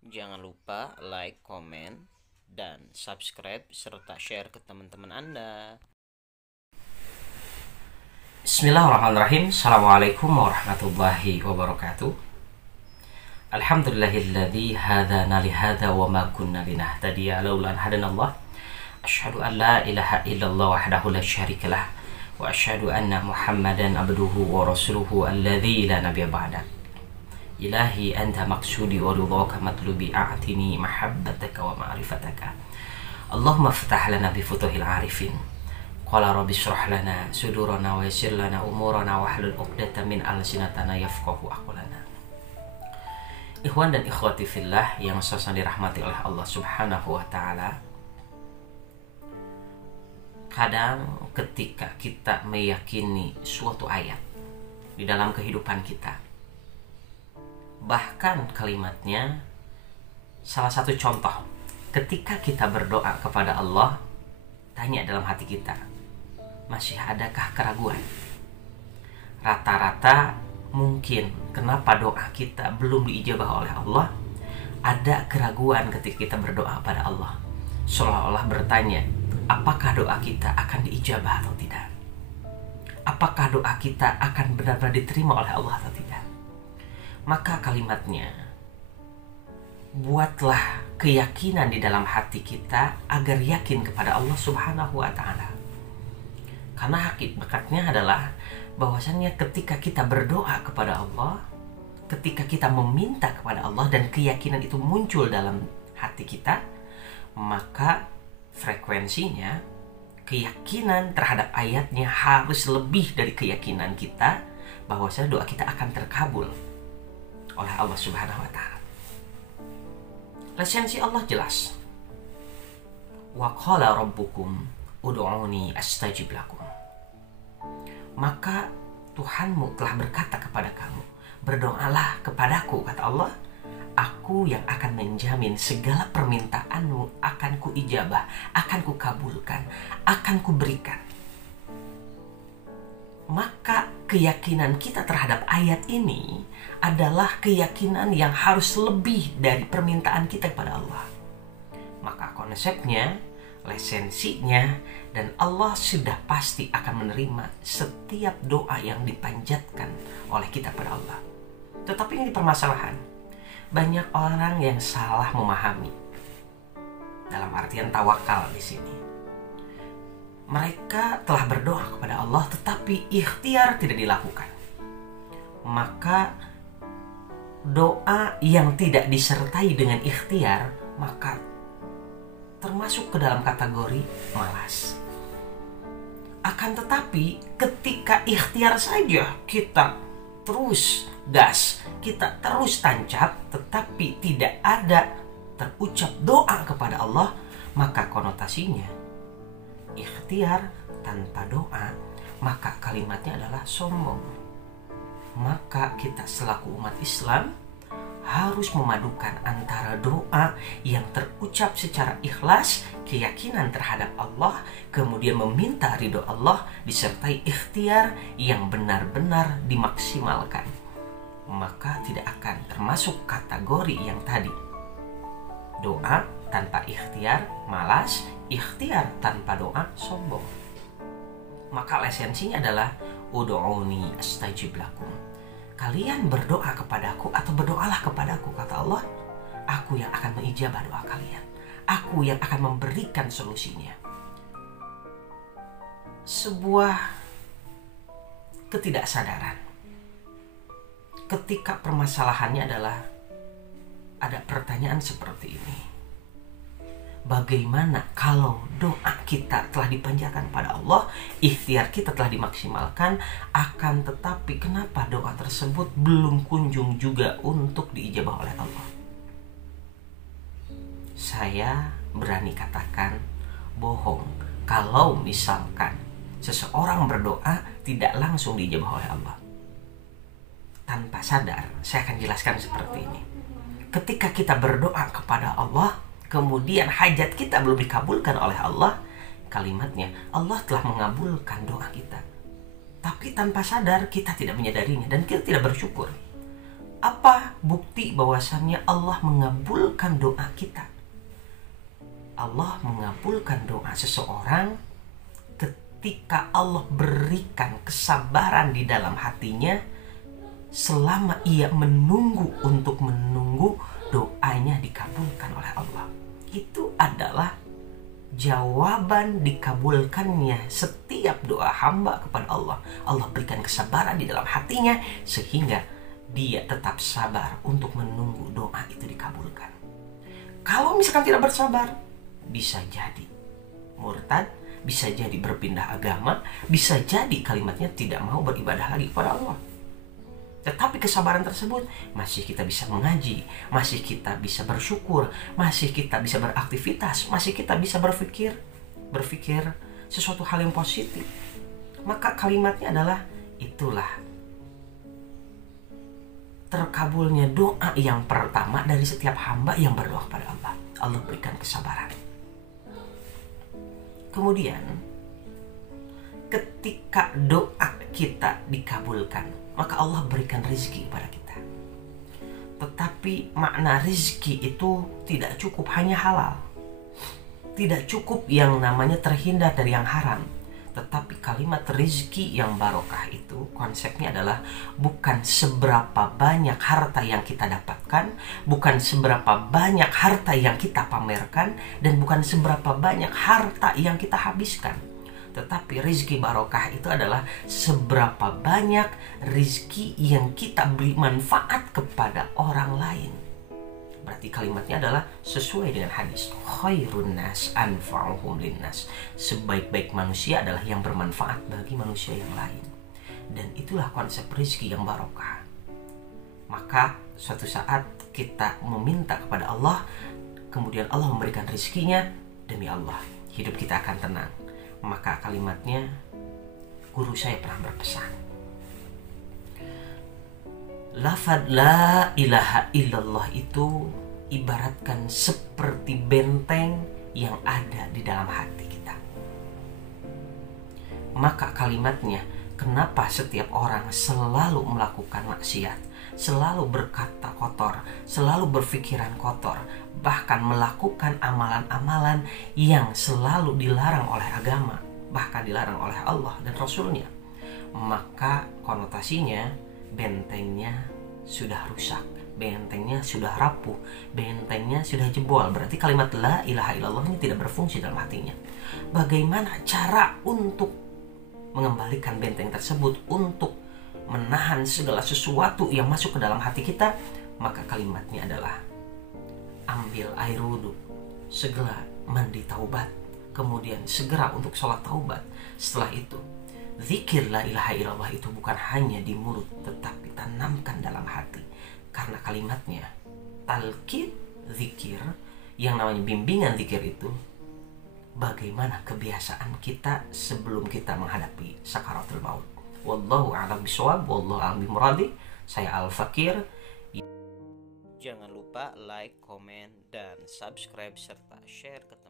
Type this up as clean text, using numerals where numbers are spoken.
Jangan lupa like, komen, dan subscribe serta share ke teman-teman Anda. Bismillahirrahmanirrahim. Assalamualaikum warahmatullahi wabarakatuh. Alhamdulillahilladzi hadana lihada wa ma kunna linahtadiya laula an hadanallah. Asyhadu an la ilaha illallah wahdahu la syarikalah wa asyhadu anna Muhammadan abduhu wa rasuluhu alladzi la nabiyya ba'da. Ilahi anta maqsudi wa ridhaka matlubi a'tini mahabbataka wa ma'rifataka. Allahumma ftah lana bi futuhil arifin. Qala rabbi shrah lana sudurana wa yassir lana umurana wahlul 'uqdatam min alsinatana yafqahu aqwalana. Ikhwan dan ikhwati fillah yang sesungguhnya dirahmati oleh Allah Subhanahu wa taala. Kadang ketika kita meyakini suatu ayat di dalam kehidupan kita, bahkan kalimatnya, salah satu contoh ketika kita berdoa kepada Allah, tanya dalam hati kita, masih adakah keraguan? Rata-rata mungkin kenapa doa kita belum diijabah oleh Allah, ada keraguan ketika kita berdoa pada Allah, seolah-olah bertanya, apakah doa kita akan diijabah atau tidak? Apakah doa kita akan benar-benar diterima oleh Allah atau tidak? Maka kalimatnya, buatlah keyakinan di dalam hati kita agar yakin kepada Allah Subhanahu wa ta'ala. Karena hakikatnya adalah bahwasannya ketika kita berdoa kepada Allah, ketika kita meminta kepada Allah dan keyakinan itu muncul dalam hati kita, maka frekuensinya, keyakinan terhadap ayatnya harus lebih dari keyakinan kita bahwasanya doa kita akan terkabul oleh Allah Subhanahu wa ta'ala. Lisensi Allah jelas. Wa qala rabbukum ud'uni astajib lakum. Maka Tuhanmu telah berkata kepada kamu, berdoalah kepadaku, kata Allah, aku yang akan menjamin segala permintaanmu akan kuijabah, akan kukabulkan, akan kuberikan. Maka keyakinan kita terhadap ayat ini adalah keyakinan yang harus lebih dari permintaan kita kepada Allah. Maka konsepnya, lesensinya, dan Allah sudah pasti akan menerima setiap doa yang dipanjatkan oleh kita kepada Allah. Tetapi ini permasalahan, banyak orang yang salah memahami dalam artian tawakal di sini. Mereka telah berdoa kepada Allah tetapi ikhtiar tidak dilakukan. Maka doa yang tidak disertai dengan ikhtiar maka termasuk ke dalam kategori malas. Akan tetapi ketika ikhtiar saja kita terus gas, kita terus tancap tetapi tidak ada terucap doa kepada Allah, maka konotasinya ikhtiar tanpa doa, maka kalimatnya adalah sombong. Maka kita selaku umat Islam harus memadukan antara doa yang terucap secara ikhlas, keyakinan terhadap Allah, kemudian meminta ridho Allah, disertai ikhtiar yang benar-benar dimaksimalkan. Maka tidak akan termasuk kategori yang tadi. Doa tanpa ikhtiar malas, ikhtiar tanpa doa sombong. Maka esensinya adalah ud'uni astajib lakum. Kalian berdoa kepadaku atau berdoalah kepadaku, kata Allah, aku yang akan mengijabah doa kalian, aku yang akan memberikan solusinya. Sebuah ketidaksadaran ketika permasalahannya adalah ada pertanyaan seperti ini, bagaimana kalau doa kita telah dipanjatkan pada Allah, ikhtiar kita telah dimaksimalkan, akan tetapi kenapa doa tersebut belum kunjung juga untuk diijabah oleh Allah? Saya berani katakan bohong kalau misalkan seseorang berdoa tidak langsung diijabah oleh Allah. Tanpa sadar, saya akan jelaskan seperti ini. Ketika kita berdoa kepada Allah, kemudian hajat kita belum dikabulkan oleh Allah, kalimatnya Allah telah mengabulkan doa kita. Tapi tanpa sadar kita tidak menyadarinya dan kita tidak bersyukur. Apa bukti bahwasannya Allah mengabulkan doa kita? Allah mengabulkan doa seseorang ketika Allah berikan kesabaran di dalam hatinya selama ia menunggu doanya dikabulkan oleh Allah. Itu adalah jawaban dikabulkannya setiap doa hamba kepada Allah. Allah berikan kesabaran di dalam hatinya sehingga dia tetap sabar untuk menunggu doa itu dikabulkan. Kalau misalkan tidak bersabar, bisa jadi murtad, bisa jadi berpindah agama, bisa jadi kalimatnya tidak mau beribadah lagi kepada Allah. Tetapi kesabaran tersebut masih kita bisa mengaji, masih kita bisa bersyukur, masih kita bisa beraktivitas, masih kita bisa berpikir sesuatu hal yang positif. Maka kalimatnya adalah itulah terkabulnya doa yang pertama dari setiap hamba yang berdoa kepada Allah. Allah berikan kesabaran. Kemudian ketika doa kita dikabulkan, maka Allah berikan rezeki kepada kita. Tetapi makna rezeki itu tidak cukup hanya halal, tidak cukup yang namanya terhindar dari yang haram. Tetapi kalimat rezeki yang barokah itu konsepnya adalah bukan seberapa banyak harta yang kita dapatkan, bukan seberapa banyak harta yang kita pamerkan, dan bukan seberapa banyak harta yang kita habiskan. Tetapi rezeki barokah itu adalah seberapa banyak rezeki yang kita beri manfaat kepada orang lain. Berarti kalimatnya adalah sesuai dengan hadis, khairun nas anfa'uhum linnas. Sebaik-baik manusia adalah yang bermanfaat bagi manusia yang lain. Dan itulah konsep rezeki yang barokah. Maka suatu saat kita meminta kepada Allah, kemudian Allah memberikan rezekinya, demi Allah hidup kita akan tenang. Maka kalimatnya, guru saya pernah berpesan, lafaz la ilaha illallah itu ibaratkan seperti benteng yang ada di dalam hati kita. Maka kalimatnya, kenapa setiap orang selalu melakukan maksiat, selalu berkata kotor, selalu berpikiran kotor, bahkan melakukan amalan-amalan yang selalu dilarang oleh agama, bahkan dilarang oleh Allah dan Rasulnya? Maka konotasinya, bentengnya sudah rusak, bentengnya sudah rapuh, bentengnya sudah jebol. Berarti kalimat la ilaha illallah ini tidak berfungsi dalam hatinya. Bagaimana cara untuk mengembalikan benteng tersebut, untuk menahan segala sesuatu yang masuk ke dalam hati kita? Maka kalimatnya adalah ambil air wudhu, segera mandi taubat, kemudian segera untuk sholat taubat. Setelah itu zikir la ilaha illallah itu bukan hanya di mulut, tetapi tanamkan dalam hati. Karena kalimatnya talqin zikir, yang namanya bimbingan zikir itu bagaimana kebiasaan kita sebelum kita menghadapi sakaratul maut. Wallahu a'lam bishawab, wallahu a'lam bimuradi. Saya Al-Fakir. Jangan lupa like, komen, dan subscribe serta share ke teman-teman.